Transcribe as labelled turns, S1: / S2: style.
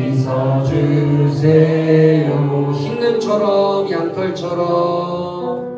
S1: 씻어주세요.
S2: 흰 눈처럼 양털처럼.